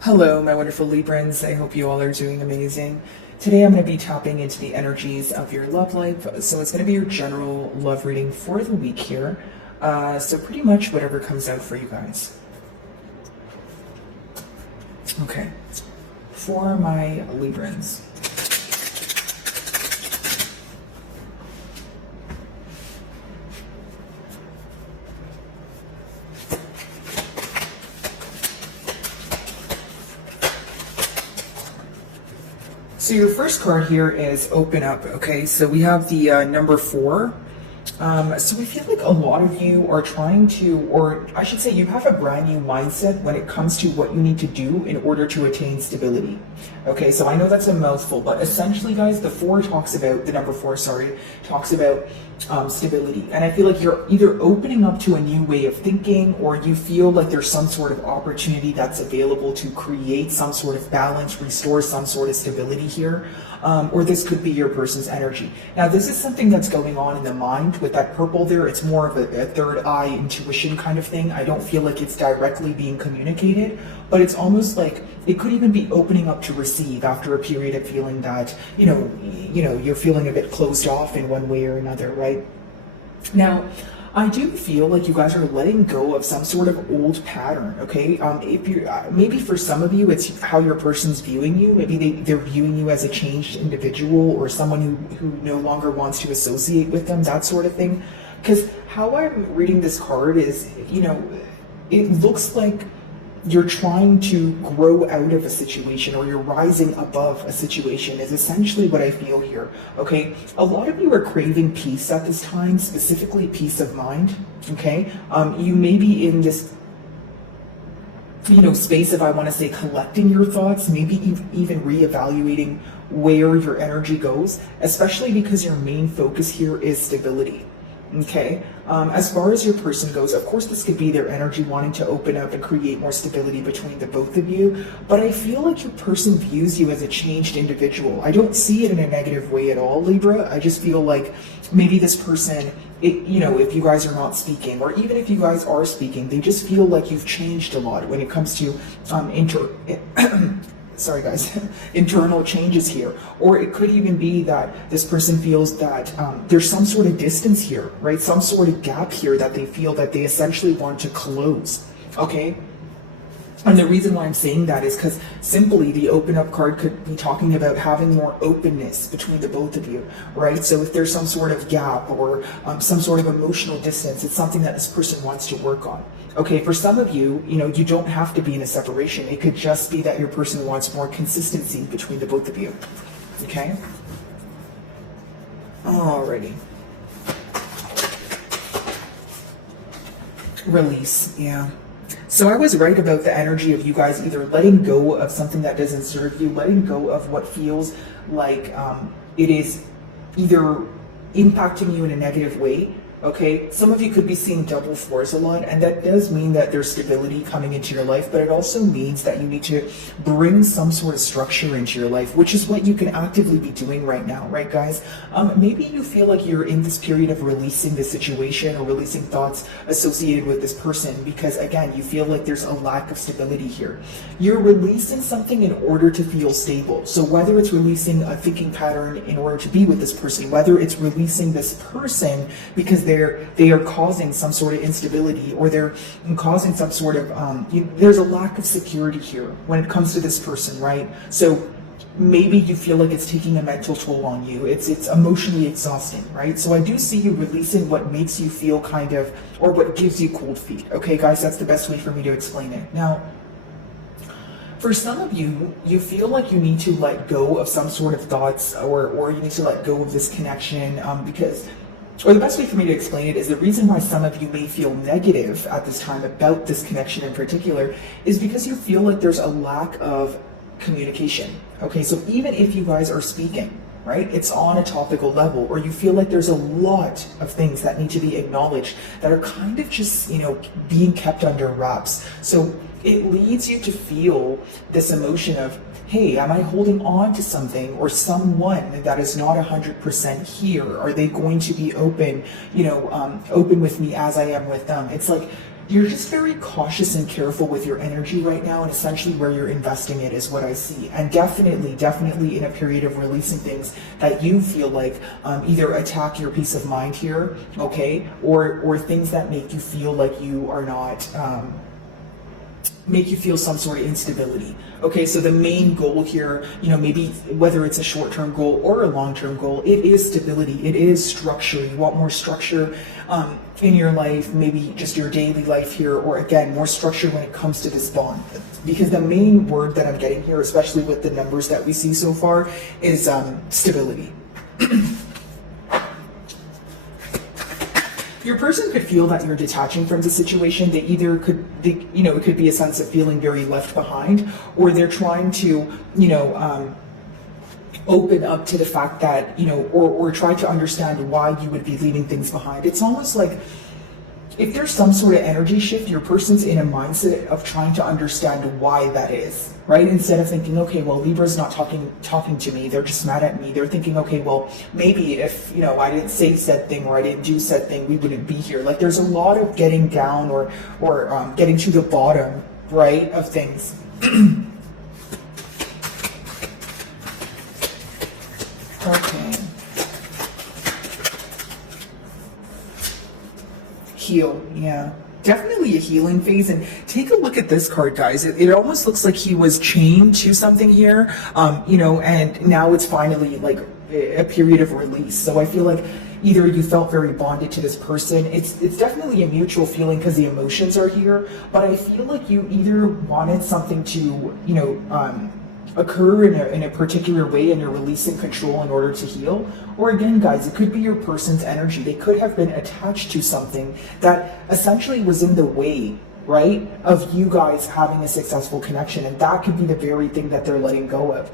Hello, my wonderful Librans. I hope you all are doing amazing. Today I'm going to be tapping into the energies of your love life. So it's going to be your general love reading for the week here. So pretty much whatever comes out for you guys. Okay, for my Librans. So your first card here is open up, okay? So we have the number 4. So I feel like a lot of you are trying to, or I should say you have a brand new mindset when it comes to what you need to do in order to attain stability. Okay, so I know that's a mouthful, but essentially guys, the number 4, talks about stability. And I feel like you're either opening up to a new way of thinking, or you feel like there's some sort of opportunity that's available to create some sort of balance, restore some sort of stability here. Or this could be your person's energy. Now, this is something that's going on in the mind with that purple there. It's more of a third eye intuition kind of thing. I don't feel like it's directly being communicated, but it's almost like it could even be opening up to receive after a period of feeling that, you're feeling a bit closed off in one way or another, right? Now, I do feel like you guys are letting go of some sort of old pattern, okay? If you maybe for some of you, it's how your person's viewing you. Maybe they're viewing you as a changed individual or someone who no longer wants to associate with them, that sort of thing. Because how I'm reading this card is, it looks like you're trying to grow out of a situation, or you're rising above a situation, is essentially what I feel here. Okay, a lot of you are craving peace at this time, specifically peace of mind. Okay, you may be in this space of, I want to say, collecting your thoughts, maybe even reevaluating where your energy goes, especially because your main focus here is stability. Okay, as far as your person goes, of course this could be their energy wanting to open up and create more stability between the both of you, but I feel like your person views you as a changed individual. I don't see it in a negative way at all, Libra. I just feel like maybe this person, if you guys are not speaking, or even if you guys are speaking, they just feel like you've changed a lot when it comes to sorry guys, internal changes here. Or it could even be that this person feels that there's some sort of distance here, right? Some sort of gap here that they feel that they essentially want to close, okay? And the reason why I'm saying that is because simply the open up card could be talking about having more openness between the both of you, right? So if there's some sort of gap or some sort of emotional distance, it's something that this person wants to work on. Okay, for some of you, you don't have to be in a separation. It could just be that your person wants more consistency between the both of you. Okay? Alrighty. Release, yeah. So I was right about the energy of you guys either letting go of something that doesn't serve you, letting go of what feels like it is either impacting you in a negative way. Okay, some of you could be seeing double 4s a lot, and that does mean that there's stability coming into your life, but it also means that you need to bring some sort of structure into your life, which is what you can actively be doing right now, right guys? Maybe you feel like you're in this period of releasing the situation or releasing thoughts associated with this person because, again, you feel like there's a lack of stability here. You're releasing something in order to feel stable. So whether it's releasing a thinking pattern in order to be with this person, whether it's releasing this person because they are causing some sort of instability, or they're causing some sort of there's a lack of security here when it comes to this person, right? So maybe you feel like it's taking a mental toll on you. It's emotionally exhausting, right? So I do see you releasing what makes you feel or what gives you cold feet. Okay, guys, that's the best way for me to explain it. Now, for some of you, you feel like you need to let go of some sort of thoughts, or you need to let go of this connection or the best way for me to explain it is the reason why some of you may feel negative at this time about this connection in particular is because you feel like there's a lack of communication. Okay, so even if you guys are speaking, right, it's on a topical level, or you feel like there's a lot of things that need to be acknowledged that are kind of just, being kept under wraps. So it leads you to feel this emotion of, hey, am I holding on to something or someone that is not 100% here? Are they going to be open, open with me as I am with them? It's like you're just very cautious and careful with your energy right now, and essentially where you're investing it is what I see. And definitely in a period of releasing things that you feel like either attack your peace of mind here, okay, or things that make you feel like you are not, make you feel some sort of instability. Okay, so the main goal here, you know, maybe whether it's a short-term goal or a long-term goal, it is stability, it is structure. You want more structure in your life, maybe just your daily life here, or again, more structure when it comes to this bond. Because the main word that I'm getting here, especially with the numbers that we see so far, is stability. Your person could feel that you're detaching from the situation. They either could, you know, it could be a sense of feeling very left behind, or they're trying to, you know, open up to the fact that, you know, or try to understand why you would be leaving things behind. It's almost like if there's some sort of energy shift, your person's in a mindset of trying to understand why that is, right? Instead of thinking, okay, well, Libra's not talking to me, they're just mad at me. They're thinking, okay, well, maybe if, you know, I didn't say said thing or I didn't do said thing, we wouldn't be here. Like there's a lot of getting down or getting to the bottom, right, of things. Okay. Heal, yeah. Definitely a healing phase. And take a look at this card, guys. It almost looks like he was chained to something here, you know, and now it's finally like a period of release. So I feel like either you felt very bonded to this person. It's definitely a mutual feeling because the emotions are here, but I feel like you either wanted something to, you know, occur in a particular way and you're releasing control in order to heal. Or again, guys, it could be your person's energy. They could have been attached to something that essentially was in the way, right, of you guys having a successful connection, and that could be the very thing that they're letting go of.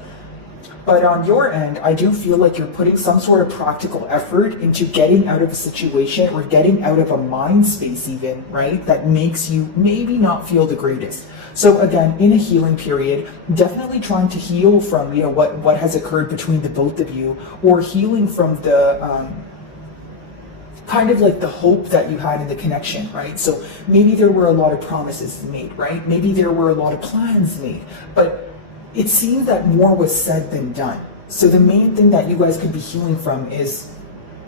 But on your end, I do feel like you're putting some sort of practical effort into getting out of a situation or getting out of a mind space even, right, that makes you maybe not feel the greatest. So again, in a healing period, definitely trying to heal from, you know, what has occurred between the both of you, or healing from the kind of like the hope that you had in the connection, right? So maybe there were a lot of promises made, right? Maybe there were a lot of plans made, but it seemed that more was said than done. So the main thing that you guys could be healing from is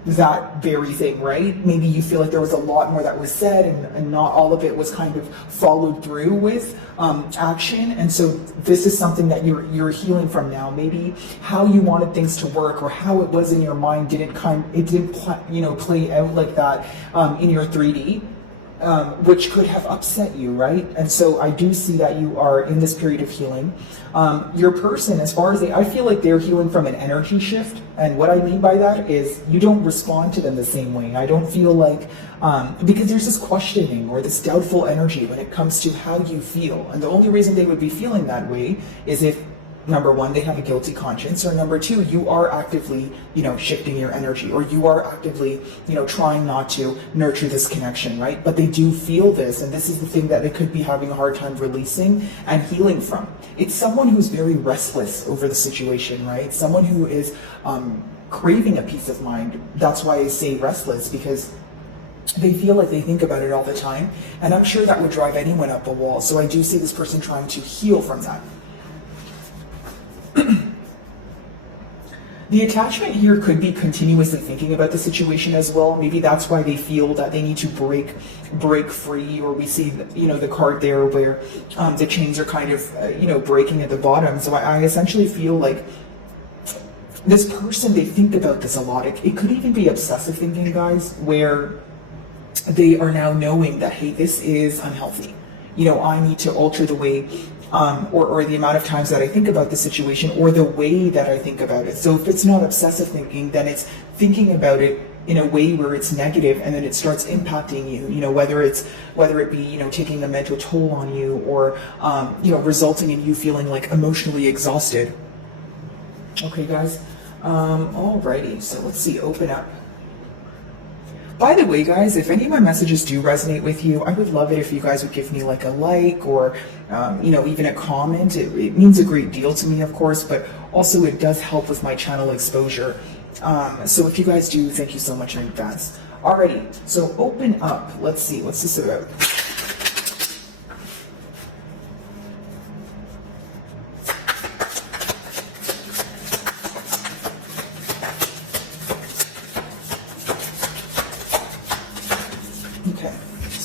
that very thing, right? Maybe you feel like there was a lot more that was said and not all of it was kind of followed through with action. And so this is something that you're healing from now. Maybe how you wanted things to work or how it was in your mind didn't play out like that in your 3D. Which could have upset you, right? And so I do see that you are in this period of healing. Your person, as far as I feel like they're healing from an energy shift. And what I mean by that is you don't respond to them the same way. I don't feel like, because there's this questioning or this doubtful energy when it comes to how you feel. And the only reason they would be feeling that way is if, number one, they have a guilty conscience, or number two, you are actively, you know, shifting your energy, or you are actively, you know, trying not to nurture this connection, right? But they do feel this, and this is the thing that they could be having a hard time releasing and healing from. It's someone who's very restless over the situation, right? Someone who is craving a peace of mind. That's why I say restless, because they feel like they think about it all the time, and I'm sure that would drive anyone up a wall. So I do see this person trying to heal from that. The attachment here could be continuously thinking about the situation as well. Maybe that's why they feel that they need to break free, or we see, you know, the card there where the chains are kind of, you know, breaking at the bottom. So I essentially feel like this person, they think about this a lot. It could even be obsessive thinking, guys, where they are now knowing that, hey, this is unhealthy. You know, I need to alter the way or the amount of times that I think about the situation, or the way that I think about it. So if it's not obsessive thinking, then it's thinking about it in a way where it's negative, and then it starts impacting you, you know, whether it be, you know, taking a mental toll on you, or, you know, resulting in you feeling like emotionally exhausted. Okay, guys. Alrighty, so let's see, open up. By the way, guys, if any of my messages do resonate with you, I would love it if you guys would give me like a like, or, you know, even a comment. It means a great deal to me, of course, but also it does help with my channel exposure. So if you guys do, thank you so much in advance. Alrighty, so open up. Let's see, what's this about?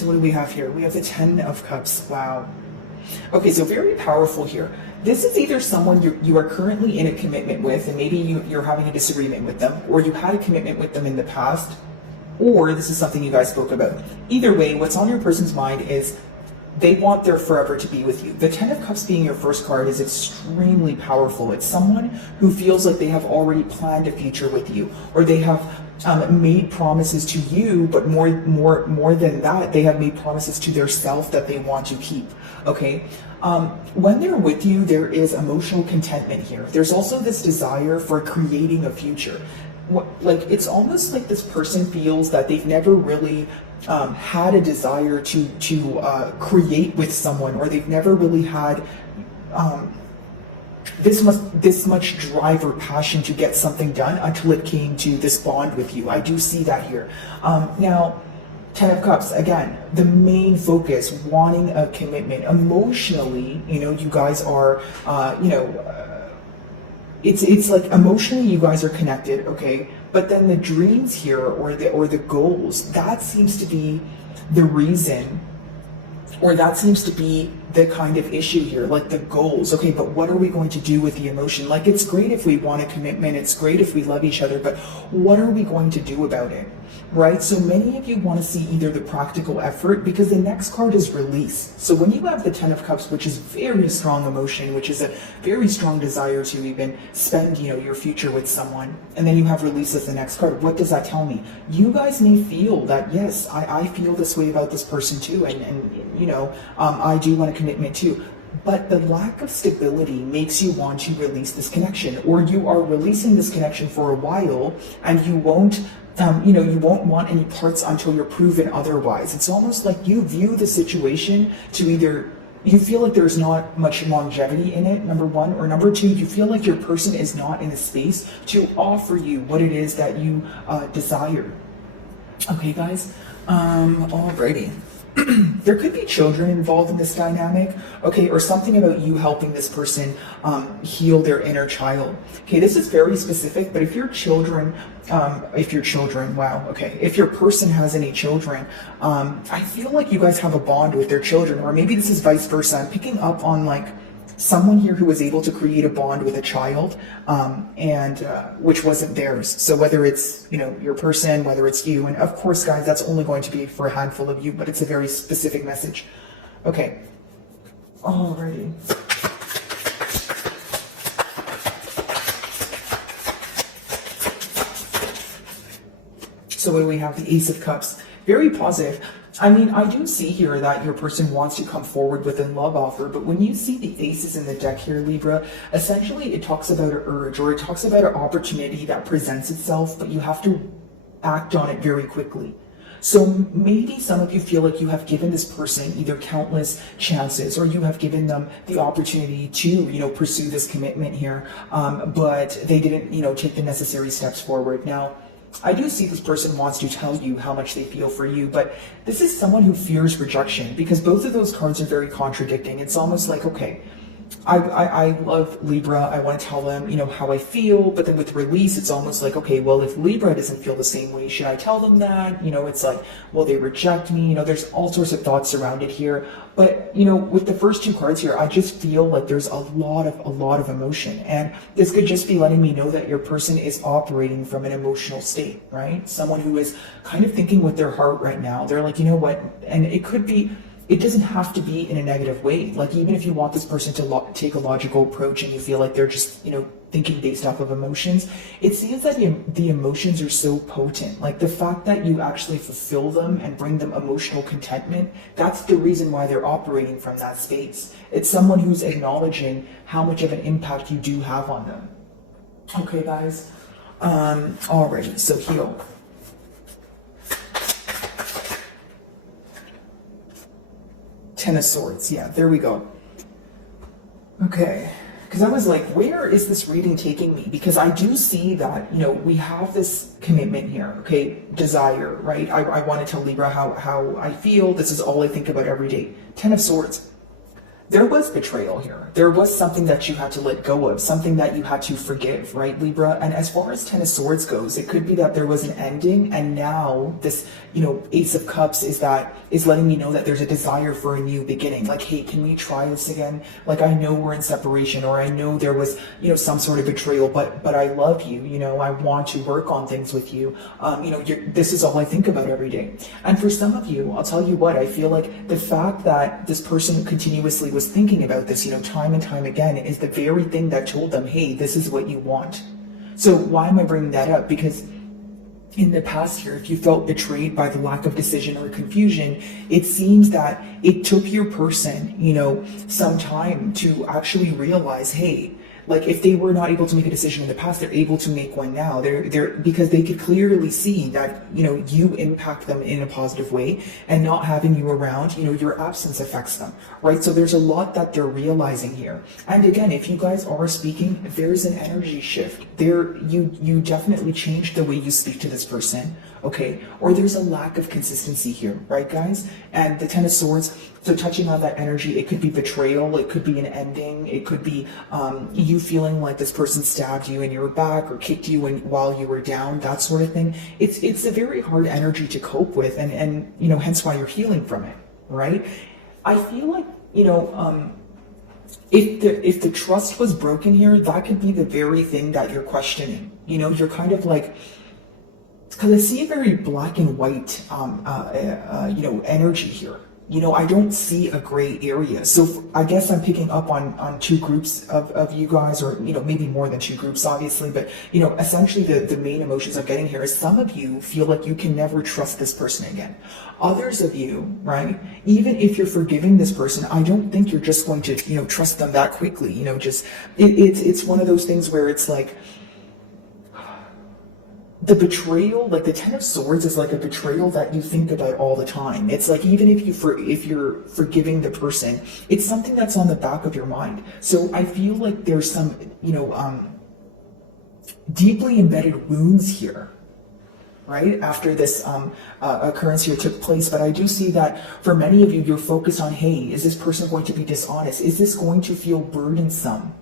So what do we have here? We have the Ten of Cups. Wow. Okay, so very powerful here. This is either someone you are currently in a commitment with, and maybe you're having a disagreement with them, or you had a commitment with them in the past, or this is something you guys spoke about. Either way, what's on your person's mind is they want their forever to be with you. The Ten of Cups being your first card is extremely powerful. It's someone who feels like they have already planned a future with you, or they have made promises to you, but more than that, they have made promises to their self that they want to keep. Okay. When they're with you, there is emotional contentment here. There's also this desire for creating a future. Like, it's almost like this person feels that they've never really had a desire to create with someone, or they've never really had this much drive or passion to get something done until it came to this bond with you. I do see that here. Now, Ten of Cups, again, the main focus, wanting a commitment. Emotionally, you guys are, it's like emotionally you guys are connected, okay? But then the dreams here, or the goals, that seems to be the reason, or that seems to be the kind of issue here, like the goals. Okay, but what are we going to do with the emotion? Like, it's great if we want a commitment, it's great if we love each other, but what are we going to do about it? Right? So many of you want to see either the practical effort, because the next card is release. So when you have the Ten of Cups, which is very strong emotion, which is a very strong desire to even spend, your future with someone, and then you have release as the next card, what does that tell me? You guys may feel that, yes, I feel this way about this person too, and I do want a commitment too. But the lack of stability makes you want to release this connection, or you are releasing this connection for a while, and you won't you won't want any parts until you're proven otherwise. It's almost like you view the situation to either, you feel like there's not much longevity in it, number one, or number two, you feel like your person is not in a space to offer you what it is that you desire. Okay, guys, alrighty. There could be children involved in this dynamic, okay, or something about you helping this person heal their inner child. Okay, this is very specific, but if your children, wow, okay, if your person has any children, I feel like you guys have a bond with their children, or maybe this is vice versa. I'm picking up on like someone here who was able to create a bond with a child, and which wasn't theirs. So whether it's, your person, whether it's you, and of course, guys, that's only going to be for a handful of you, but it's a very specific message. Okay. Alrighty. So what do we have? The Ace of Cups. Very positive. I mean, I do see here that your person wants to come forward with a love offer, but when you see the aces in the deck here, Libra, essentially it talks about an urge, or it talks about an opportunity that presents itself, but you have to act on it very quickly. So maybe some of you feel like you have given this person either countless chances, or you have given them the opportunity to, pursue this commitment here, but they didn't, take the necessary steps forward. Now, I do see this person wants to tell you how much they feel for you, but this is someone who fears rejection, because both of those cards are very contradicting. It's almost like, okay, I love Libra, I want to tell them, how I feel, but then with release, it's almost like, okay, well, if Libra doesn't feel the same way, should I tell them that? It's like, well, they reject me, there's all sorts of thoughts around it here. But, with the first two cards here, I just feel like there's a lot of emotion, and this could just be letting me know that your person is operating from an emotional state, right? Someone who is kind of thinking with their heart right now. They're like, you know what? And it doesn't have to be in a negative way. Like, even if you want this person to take a logical approach and you feel like they're just, thinking based off of emotions, it seems that the emotions are so potent. Like, the fact that you actually fulfill them and bring them emotional contentment, that's the reason why they're operating from that space. It's someone who's acknowledging how much of an impact you do have on them. Okay, guys. Alrighty, so heal. Ten of Swords. Yeah, there we go. Okay. Because I was like, where is this reading taking me? Because I do see that, we have this commitment here, okay? Desire, right? I want to tell Libra how I feel. This is all I think about every day. Ten of Swords. there was betrayal here. There was something that you had to let go of, something that you had to forgive, right, Libra? And as far as Ten of Swords goes, it could be that there was an ending, and now this, Ace of Cups is letting me know that there's a desire for a new beginning. Like, hey, can we try this again? Like, I know we're in separation, or I know there was, some sort of betrayal, but I love you. I want to work on things with you. This is all I think about every day. And for some of you, I'll tell you what, I feel like the fact that this person continuously was thinking about this, time and time again, is the very thing that told them, hey, this is what you want. So why am I bringing that up? Because in the past year, if you felt betrayed by the lack of decision or confusion, it seems that it took your person, some time to actually realize, hey, like, if they were not able to make a decision in the past, they're able to make one now. They're because they could clearly see that, you impact them in a positive way, and not having you around, your absence affects them, right? So there's a lot that they're realizing here. And again, if you guys are speaking, there's an energy shift. You definitely changed the way you speak to this person, okay? Or there's a lack of consistency here, right, guys? And the Ten of Swords, so touching on that energy, it could be betrayal, it could be an ending, it could be you feeling like this person stabbed you in your back or kicked you while you were down, that sort of thing. It's a very hard energy to cope with, and hence why you're healing from it, right? I feel like, if the trust was broken here, that could be the very thing that you're questioning. You're kind of like, because I see a very black and white, energy here. I don't see a gray area. So I guess I'm picking up on two groups of you guys, or, maybe more than two groups, obviously. But, essentially the main emotions I'm getting here is some of you feel like you can never trust this person again. Others of you, right, even if you're forgiving this person, I don't think you're just going to, trust them that quickly. It's one of those things where it's like, the betrayal, like the Ten of Swords is like a betrayal that you think about all the time. It's like, even if you're forgiving the person, it's something that's on the back of your mind. So I feel like there's some, deeply embedded wounds here, right? After this occurrence here took place. But I do see that for many of you, you're focused on, hey, is this person going to be dishonest? Is this going to feel burdensome?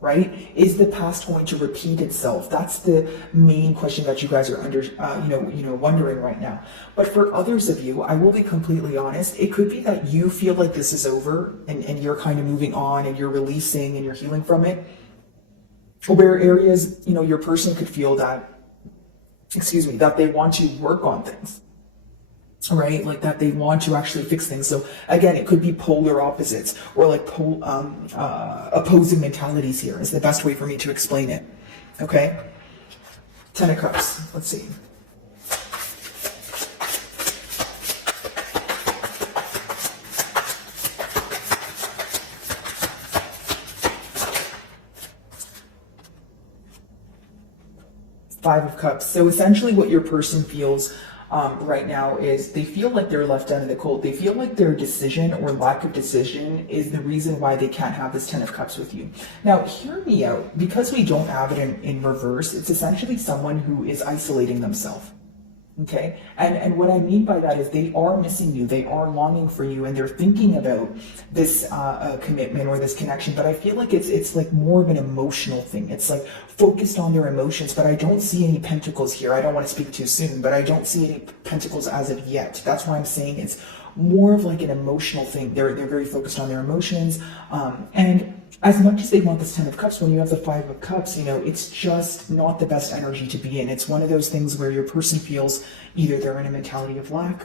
Right? Is the past going to repeat itself? That's the main question that you guys are wondering right now. But for others of you, I will be completely honest. It could be that you feel like this is over, and you're kind of moving on, and you're releasing, and you're healing from it. Where areas, your person could feel that, that they want to work on things. Right, like that they want to actually fix things. So again, it could be polar opposites, or like opposing mentalities here is the best way for me to explain it. Okay, Ten of Cups. Let's see. Five of Cups. So essentially what your person feels right now is they feel like they're left out in the cold. They feel like their decision or lack of decision is the reason why they can't have this Ten of Cups with you. Now, hear me out. Because we don't have it in reverse, it's essentially someone who is isolating themselves. Okay, and what I mean by that is they are missing you, they are longing for you, and they're thinking about this commitment or this connection. But I feel like it's like more of an emotional thing. It's like focused on their emotions. But I don't see any pentacles here. I don't want to speak too soon, but I don't see any pentacles as of yet. That's why I'm saying it's more of like an emotional thing. They're very focused on their emotions, and as much as they want this Ten of Cups, when you have the Five of Cups, it's just not the best energy to be in. It's one of those things where your person feels either they're in a mentality of lack,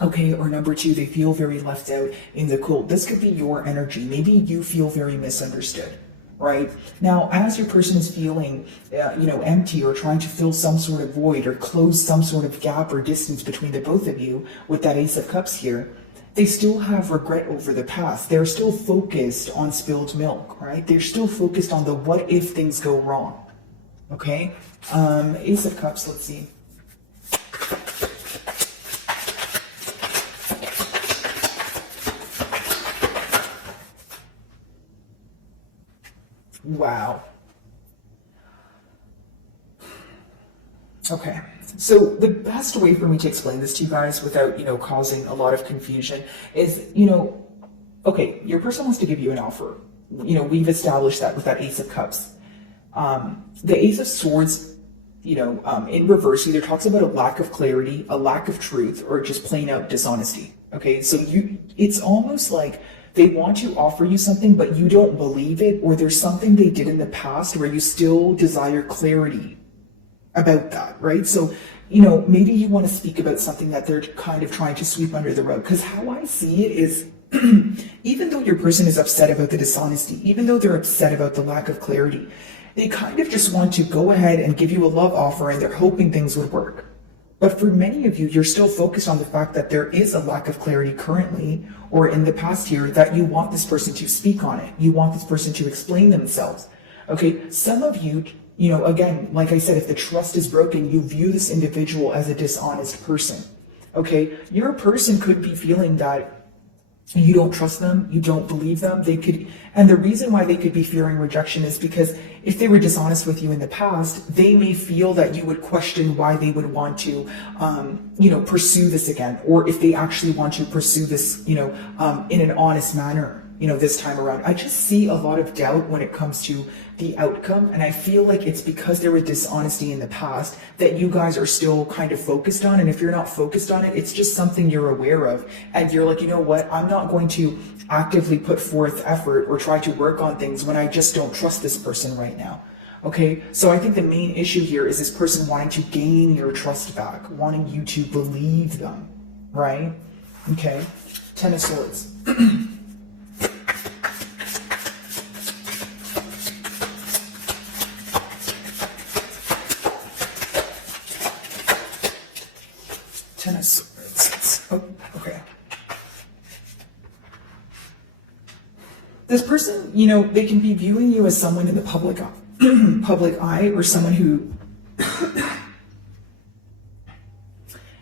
okay, or number two, they feel very left out in the cold. This could be your energy. Maybe you feel very misunderstood, right? Now, as your person is feeling, empty, or trying to fill some sort of void or close some sort of gap or distance between the both of you with that Ace of Cups here, they still have regret over the past. They're still focused on spilled milk, right? They're still focused on the what if things go wrong, okay? Ace of Cups, let's see. Wow. Okay. So the best way for me to explain this to you guys without, causing a lot of confusion is, Okay, your person wants to give you an offer. You know, we've established that with that Ace of Cups. The Ace of Swords, you know, in reverse either talks about a lack of clarity, a lack of truth, or just plain out dishonesty. Okay, so it's almost like they want to offer you something, but you don't believe it, or there's something they did in the past where you still desire clarity about that, right? So, you know, maybe you want to speak about something that they're kind of trying to sweep under the rug. Because how I see it is, even though your person is upset about the dishonesty, even though they're upset about the lack of clarity, they kind of just want to go ahead and give you a love offer and they're hoping things would work. But for many of you, you're still focused on the fact that there is a lack of clarity currently or in the past year, that you want this person to speak on it. You want this person to explain themselves. Okay, some of you, you know, again, like I said, if the trust is broken, you view this individual as a dishonest person. Okay, your person could be feeling that you don't trust them, you don't believe them. They could, and the reason why they could be fearing rejection is because if they were dishonest with you in the past, they may feel that you would question why they would want to, you know, pursue this again, or if they actually want to pursue this, you know, in an honest manner. You know, this time around, I just see a lot of doubt when it comes to the outcome. And I feel like it's because there was dishonesty in the past that you guys are still kind of focused on. And if you're not focused on it, it's just something you're aware of. And you're like, you know what, I'm not going to actively put forth effort or try to work on things when I just don't trust this person right now. Okay, so I think the main issue here is this person wanting to gain your trust back, wanting you to believe them, right? Okay, Ten of Swords. Ten of Swords. Oh, okay. This person, you know, they can be viewing you as someone in the public eye, or someone who,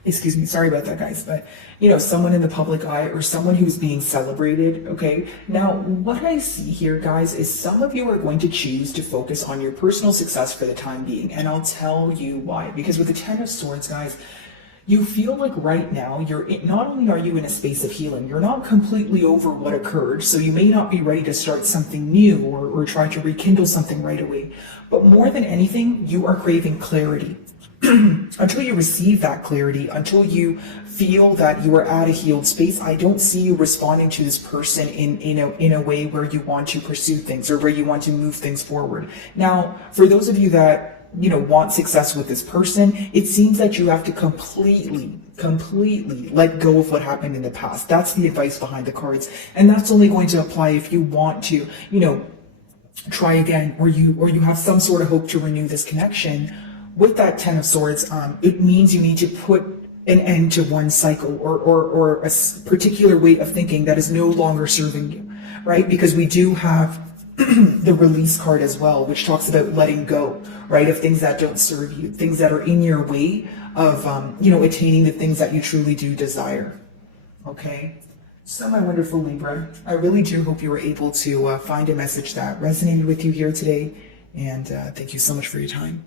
excuse me, sorry about that, guys, but, you know, someone in the public eye or someone who's being celebrated, okay? Now, what I see here, guys, is some of you are going to choose to focus on your personal success for the time being, and I'll tell you why. Because with the Ten of Swords, guys, you feel like right now, not only are you in a space of healing, you're not completely over what occurred, so you may not be ready to start something new or try to rekindle something right away. But more than anything, you are craving clarity. Until you receive that clarity, until you feel that you are at a healed space, I don't see you responding to this person in a way where you want to pursue things or where you want to move things forward. Now, for those of you that, you know, want success with this person, it seems that you have to completely let go of what happened in the past. That's the advice behind the cards. And that's only going to apply if you want to, you know, try again, or you have some sort of hope to renew this connection. With that Ten of Swords, it means you need to put an end to one cycle or a particular way of thinking that is no longer serving you, right? Because we do have the Release card as well, which talks about letting go, right, of things that don't serve you, things that are in your way of, you know, attaining the things that you truly do desire. Okay, so my wonderful Libra, I really do hope you were able to find a message that resonated with you here today, and thank you so much for your time.